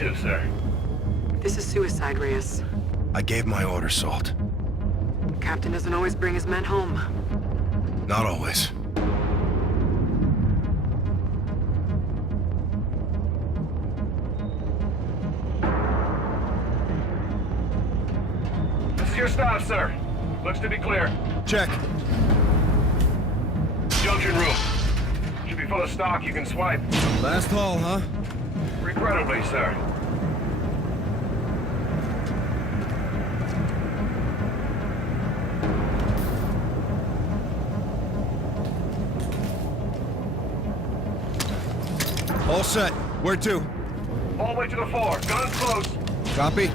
to, sir? This is suicide, Reyes. I gave my order, Salt. Captain doesn't always bring his men home. Not always. This is your stop, sir. Looks to be clear. Check. Junction room. Should be full of stock you can swipe. Last haul, huh? Regrettably, sir. All set. Where to? All the way to the floor. Guns close. Copy.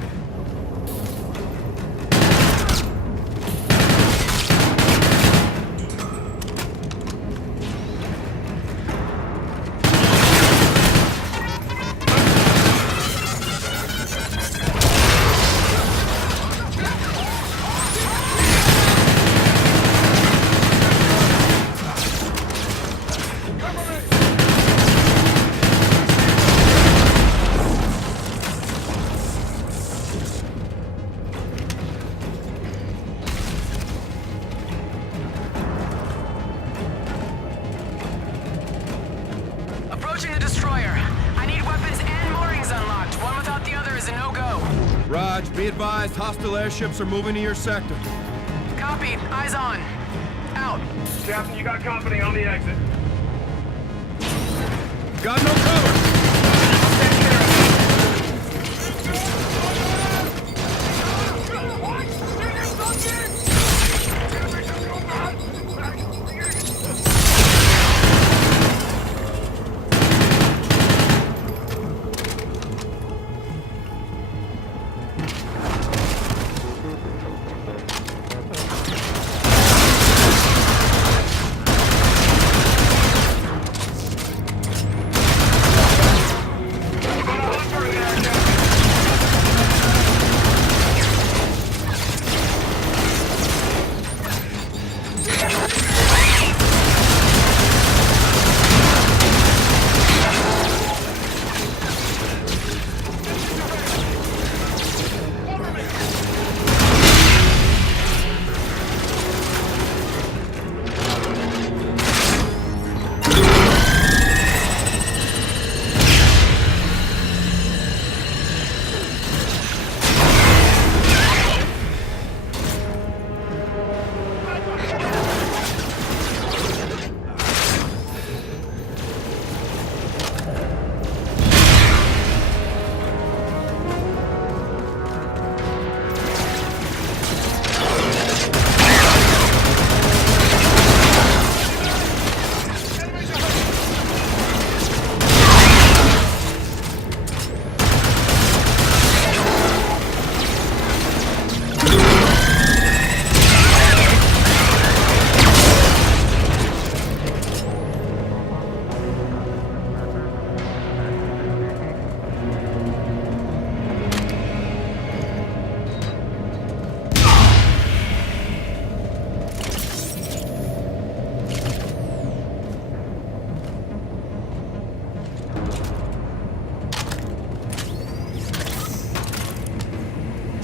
Approaching the destroyer. I need weapons and moorings unlocked. One without the other is a no-go. Raj, be advised, hostile airships are moving to your sector. Copy. Eyes on. Out. Captain, you got company on the exit. Got no cover! Take care of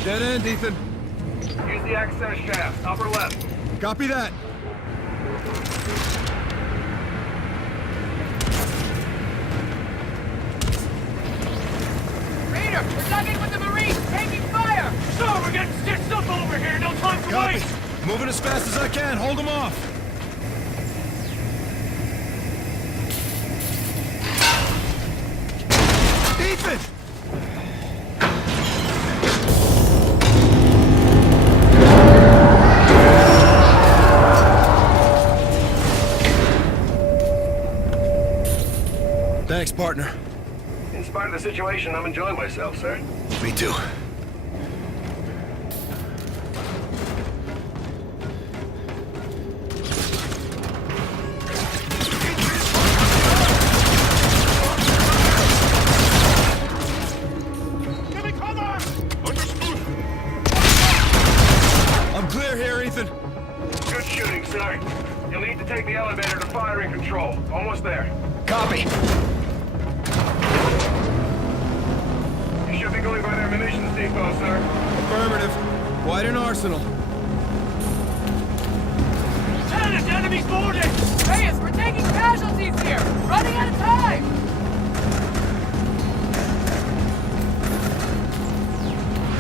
Dead end, Ethan. Use the access shaft. Upper left. Copy that. Raider, we're dug in with the Marines, taking fire! So we're getting stitched up over here. No time to Copy. waste. Moving as fast as I can. Hold them off. Ethan! Thanks, partner. In spite of the situation, I'm enjoying myself, sir. Me too. Give me cover! Understood. I'm clear here, Ethan. Good shooting, sir. You'll need to take the elevator to firing control. Almost there. Copy. should be going by their munitions depot, sir. Affirmative. Quite an arsenal. Lieutenant, enemy's boarding! Reyes, we're taking casualties here! Running out of time!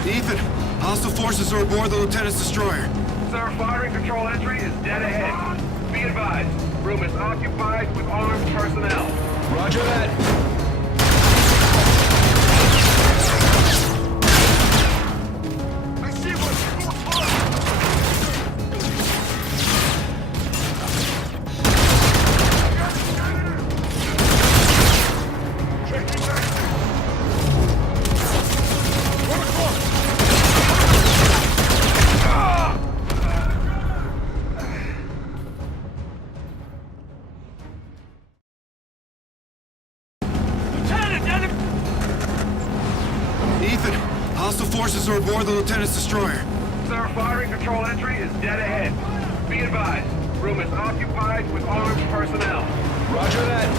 Ethan, hostile forces are aboard the Lieutenant's destroyer. Sir, firing control entry is dead ahead. Be advised, room is occupied with armed personnel. Roger that. I see one! Ethan, hostile forces are aboard the Lieutenant's destroyer. Sir, firing control entry is dead ahead. Be advised, room is occupied with armed personnel. Roger that.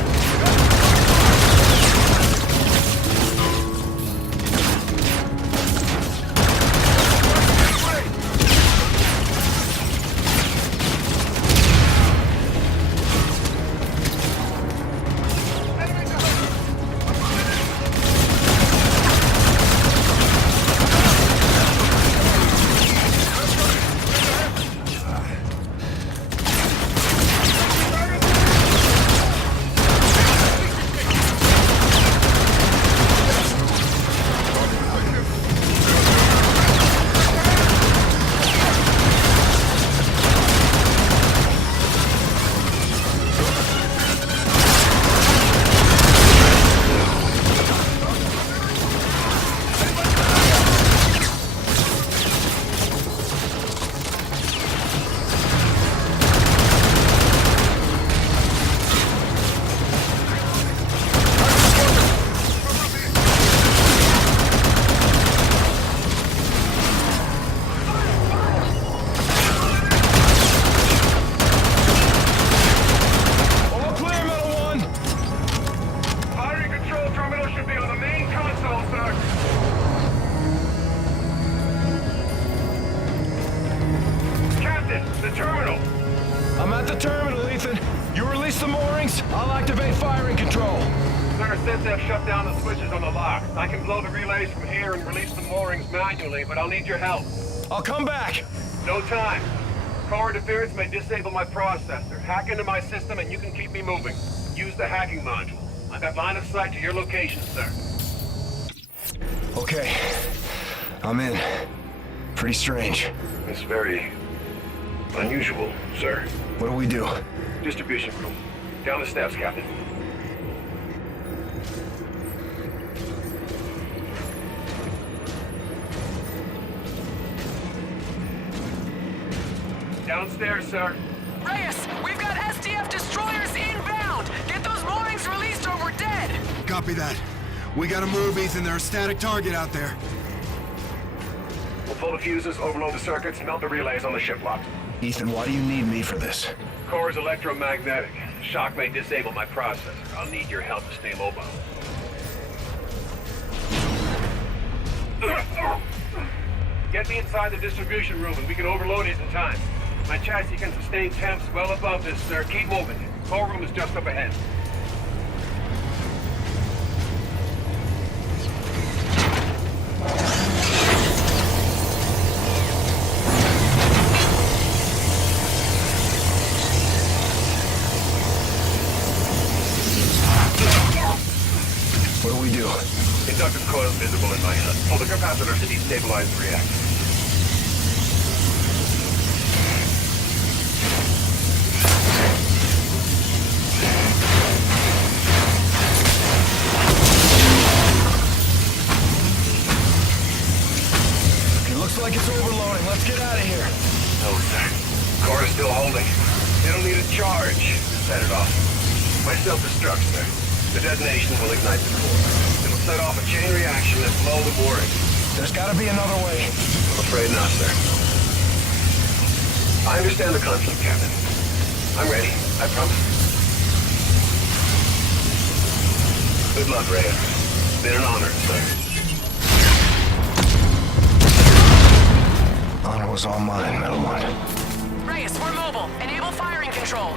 Since I've shut down the switches on the locks, I can blow the relays from here and release the moorings manually, but I'll need your help. I'll come back. No time. Core interference may disable my processor. Hack into my system and you can keep me moving. Use the hacking module. I've got line of sight to your location, sir. Okay. I'm in. Pretty strange. It's very unusual, sir. What do we do? Distribution room. Down the steps, Captain. Downstairs, sir. Reyes, we've got SDF destroyers inbound! Get those moorings released or we're dead! Copy that. We gotta move, Ethan. There's a static target out there. We'll pull the fuses, overload the circuits, melt the relays on the ship locks. Ethan, why do you need me for this? Core is electromagnetic. Shock may disable my processor. I'll need your help to stay mobile. Get me inside the distribution room and we can overload it in time. My chassis can sustain temps well above this, sir. Keep moving. Core room is just up ahead. What do we do? Inductive coil visible in my HUD. Pull the capacitor to destabilize the reactor. It looks like it's overloading. Let's get out of here. No, sir. Core is still holding. It'll need a charge to set it off. My self-destruct, sir. The detonation will ignite the core. It'll set off a chain reaction and blow the mooring. There's gotta be another way. I'm afraid not, sir. I understand the conflict, Captain. I'm ready, I promise. Good luck, Reyes. Been an honor, sir. is all mine, Metalmont. Reyes, we're mobile. Enable firing control.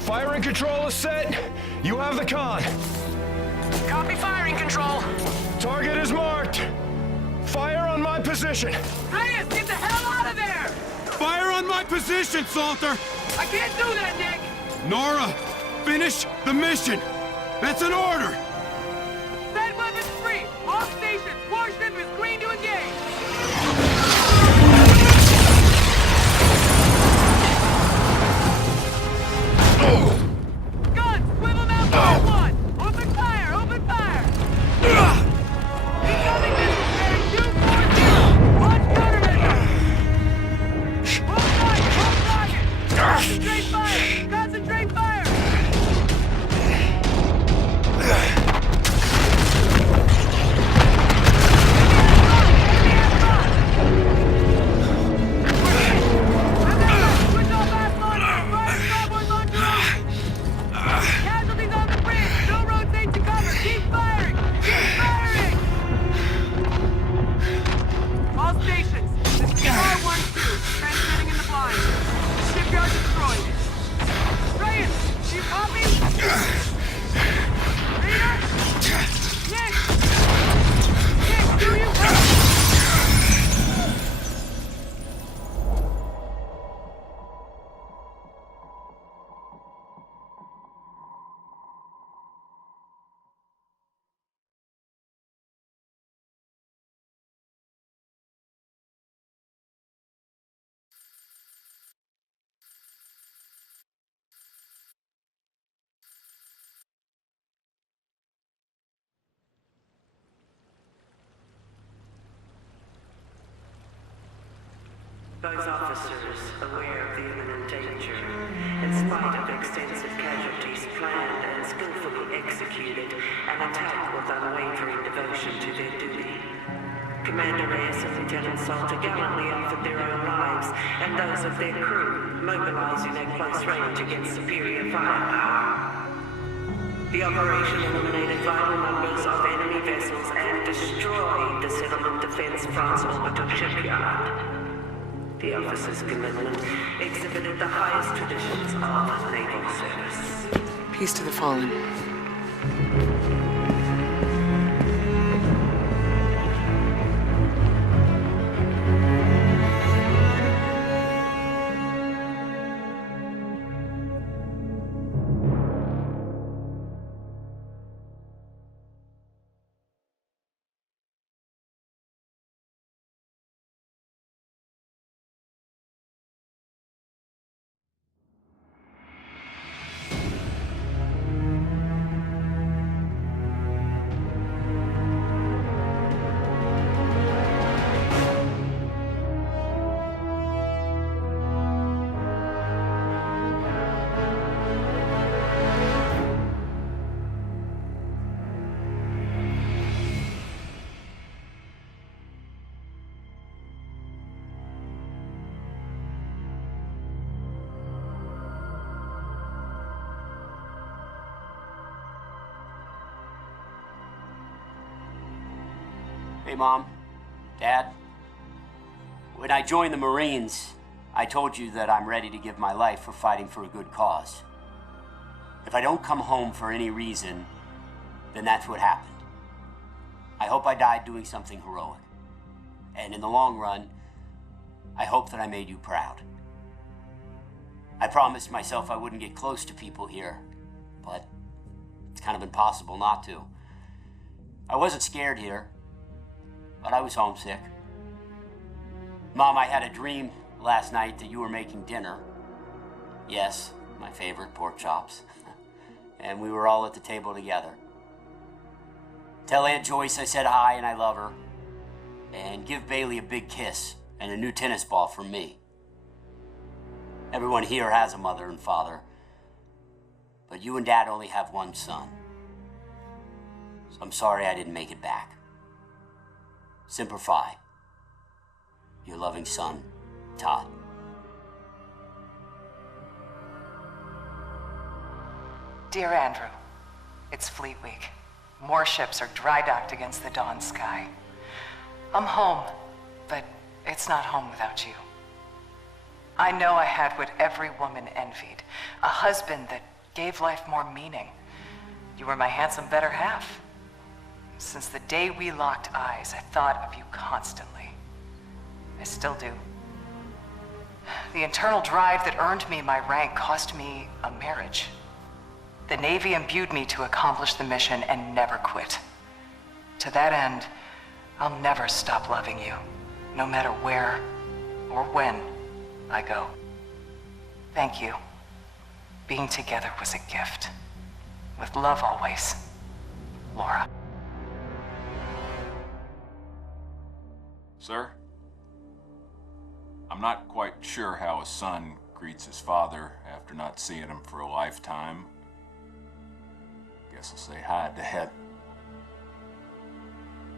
Firing control is set. You have the COD. Copy firing control. Target is marked. Fire on my position. Reyes, get the hell out of there! Fire on my position, Salter! I can't do that, Nick! Nora, finish the mission! That's an order! Send weapons free! All stations! Warship is green to engage! Guns! Swivel mount fire one! Open fire! Open fire! Incoming missile bearing 240! Launch countermeasure! Hold target! Hold target! Concentrate fire! Concentrate fire! Switch off fast launcher! Fire starboard launcher on! Casualties on the bridge! No rotate to cover! Keep firing! Keep firing! All stations, this is R12, transmitting in the blind. Shipyard destroyed. Reyes, do you copy? Reader? Nick! Nick, do you copy? Those officers, aware of the imminent danger, in spite of extensive casualties planned and skillfully executed, an attack with unwavering devotion to their duty. Commander Reyes and Lieutenant Salter gallantly offered their own lives and those of their crew, mobilizing at close range against superior firepower. The operation eliminated vital numbers of enemy vessels and destroyed the Settlement Defense France orbital shipyard. The officer's commitment exhibited the highest traditions of naval service. Peace to the fallen. Hey, Mom, Dad. When I joined the Marines, I told you that I'm ready to give my life for fighting for a good cause. If I don't come home for any reason, then that's what happened. I hope I died doing something heroic. And in the long run, I hope that I made you proud. I promised myself I wouldn't get close to people here, but it's kind of impossible not to. I wasn't scared here, but I was homesick. Mom, I had a dream last night that you were making dinner. Yes, my favorite, pork chops. And we were all at the table together. Tell Aunt Joyce I said hi and I love her. And give Bailey a big kiss and a new tennis ball from me. Everyone here has a mother and father, but you and Dad only have one son. So I'm sorry I didn't make it back. Semper Fi. Your loving son, Todd. Dear Andrew, it's Fleet Week. More ships are dry docked against the dawn sky. I'm home, but it's not home without you. I know I had what every woman envied. A husband that gave life more meaning. You were my handsome better half. Since the day we locked eyes, I thought of you constantly. I still do. The internal drive that earned me my rank cost me a marriage. The Navy imbued me to accomplish the mission and never quit. To that end, I'll never stop loving you, no matter where or when I go. Thank you. Being together was a gift. With love always, Laura. Sir? I'm not quite sure how a son greets his father after not seeing him for a lifetime. Guess I'll say hi, Dad.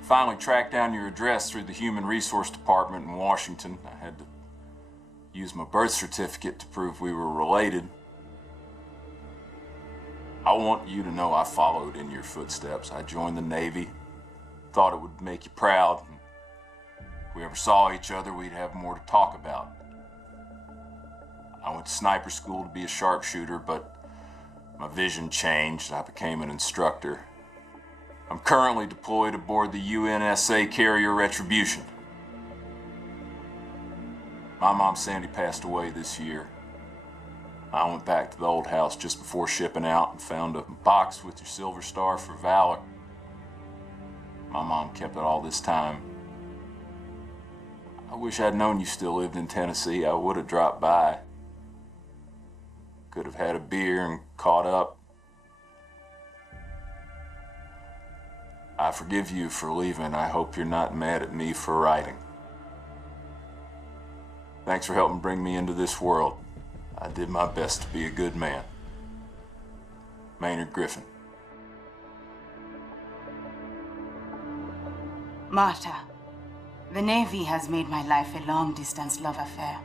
Finally tracked down your address through the Human Resource Department in Washington. I had to use my birth certificate to prove we were related. I want you to know I followed in your footsteps. I joined the Navy. Thought it would make you proud. If we ever saw each other, we'd have more to talk about. I went to sniper school to be a sharpshooter, but my vision changed. I became an instructor. I'm currently deployed aboard the UNSA carrier Retribution. My mom Sandy passed away this year. I went back to the old house just before shipping out and found a box with your Silver Star for Valor. My mom kept it all this time. I wish I'd known you still lived in Tennessee. I would have dropped by. Could have had a beer and caught up. I forgive you for leaving. I hope you're not mad at me for writing. Thanks for helping bring me into this world. I did my best to be a good man. Maynard Griffin. Marta, the Navy has made my life a long-distance love affair.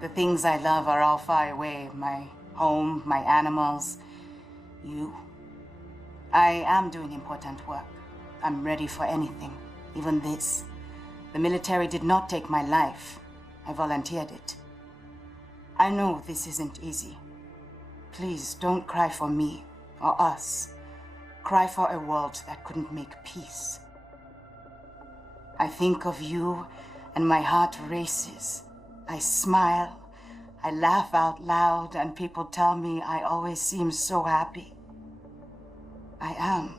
The things I love are all far away. My home, my animals, you. I am doing important work. I'm ready for anything, even this. The military did not take my life. I volunteered it. I know this isn't easy. Please don't cry for me or us. Cry for a world that couldn't make peace. I think of you and my heart races. I smile, I laugh out loud, and people tell me I always seem so happy. I am.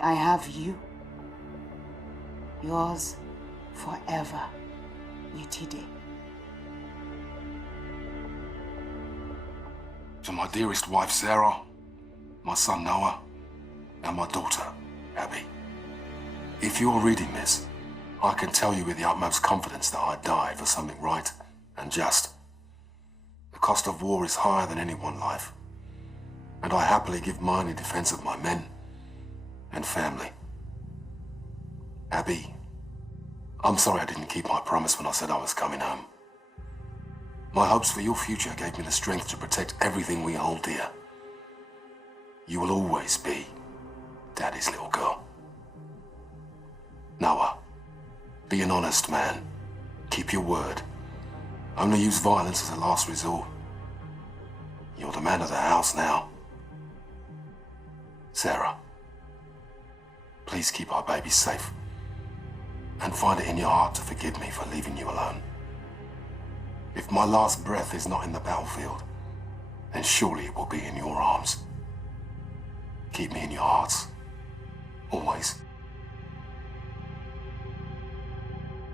I have you. Yours forever, Yetide. To my dearest wife, Sarah, my son, Noah, and my daughter, Abby. If you're reading this, I can tell you with the utmost confidence that I died for something right and just. The cost of war is higher than any one life, and I happily give mine in defense of my men and family. Abby, I'm sorry I didn't keep my promise when I said I was coming home. My hopes for your future gave me the strength to protect everything we hold dear. You will always be Daddy's little girl. Noah, be an honest man. Keep your word. Only use violence as a last resort. You're the man of the house now. Sarah, please keep our baby safe. And find it in your heart to forgive me for leaving you alone. If my last breath is not in the battlefield, then surely it will be in your arms. Keep me in your hearts. Always.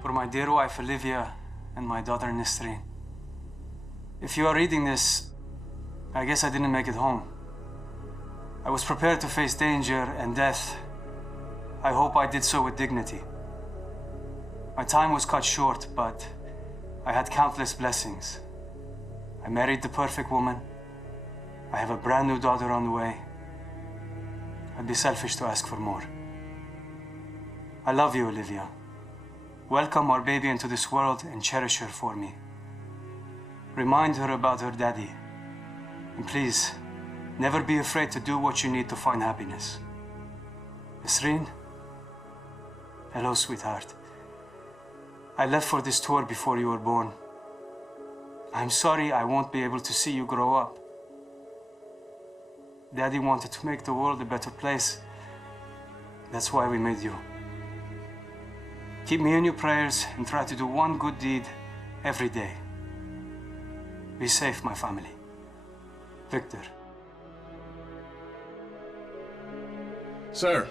For my dear wife Olivia and my daughter Nesrine. If you are reading this, I guess I didn't make it home. I was prepared to face danger and death. I hope I did so with dignity. My time was cut short, but I had countless blessings. I married the perfect woman. I have a brand new daughter on the way. I'd be selfish to ask for more. I love you, Olivia. Welcome our baby into this world and cherish her for me. Remind her about her daddy. And please, never be afraid to do what you need to find happiness. Nesrine? Hello, sweetheart. I left for this tour before you were born. I'm sorry I won't be able to see you grow up. Daddy wanted to make the world a better place. That's why we made you. Keep me in your prayers and try to do one good deed every day. Be safe, my family. Victor. Sir,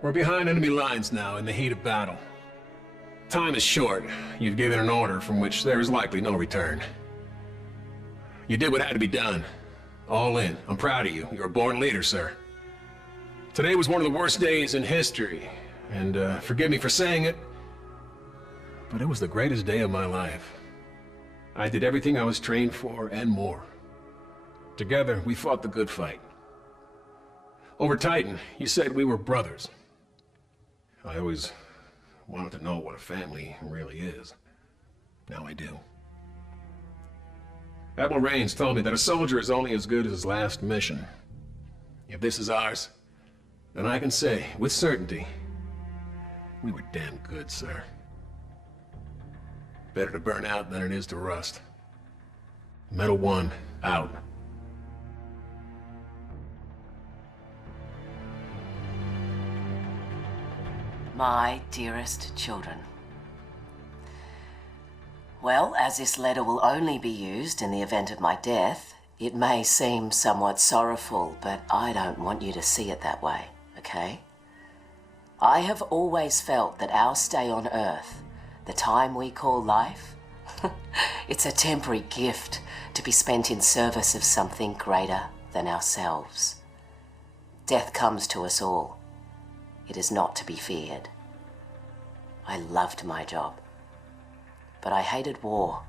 we're behind enemy lines now in the heat of battle. Time is short. You've given an order from which there is likely no return. You did what had to be done. All in. I'm proud of you. You're a born leader, sir. Today was one of the worst days in history, and forgive me for saying it, but it was the greatest day of my life. I did everything I was trained for and more. Together, we fought the good fight. Over Titan, you said we were brothers. I always wanted to know what a family really is. Now I do. Admiral Raines told me that a soldier is only as good as his last mission. If this is ours, then I can say, with certainty, we were damn good, sir. Better to burn out than it is to rust. Metal 1, out. My dearest children. Well, as this letter will only be used in the event of my death, it may seem somewhat sorrowful, but I don't want you to see it that way, okay? I have always felt that our stay on Earth, the time we call life, it's a temporary gift to be spent in service of something greater than ourselves. Death comes to us all. It is not to be feared. I loved my job, but I hated war.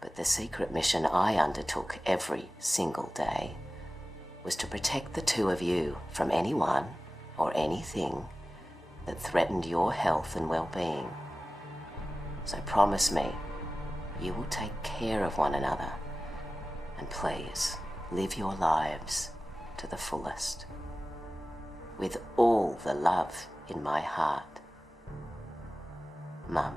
But the secret mission I undertook every single day was to protect the two of you from anyone or anything that threatened your health and well-being. So promise me you will take care of one another, and please live your lives to the fullest, with all the love in my heart. Mum.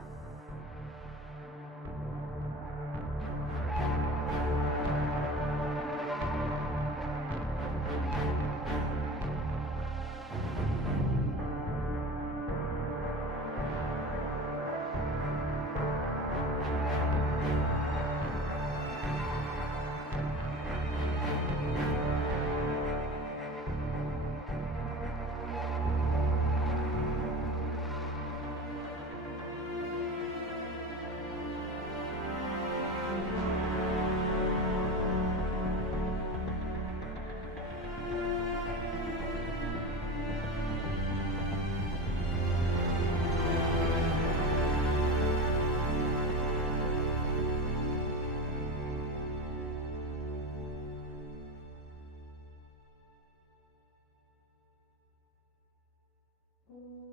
Thank you.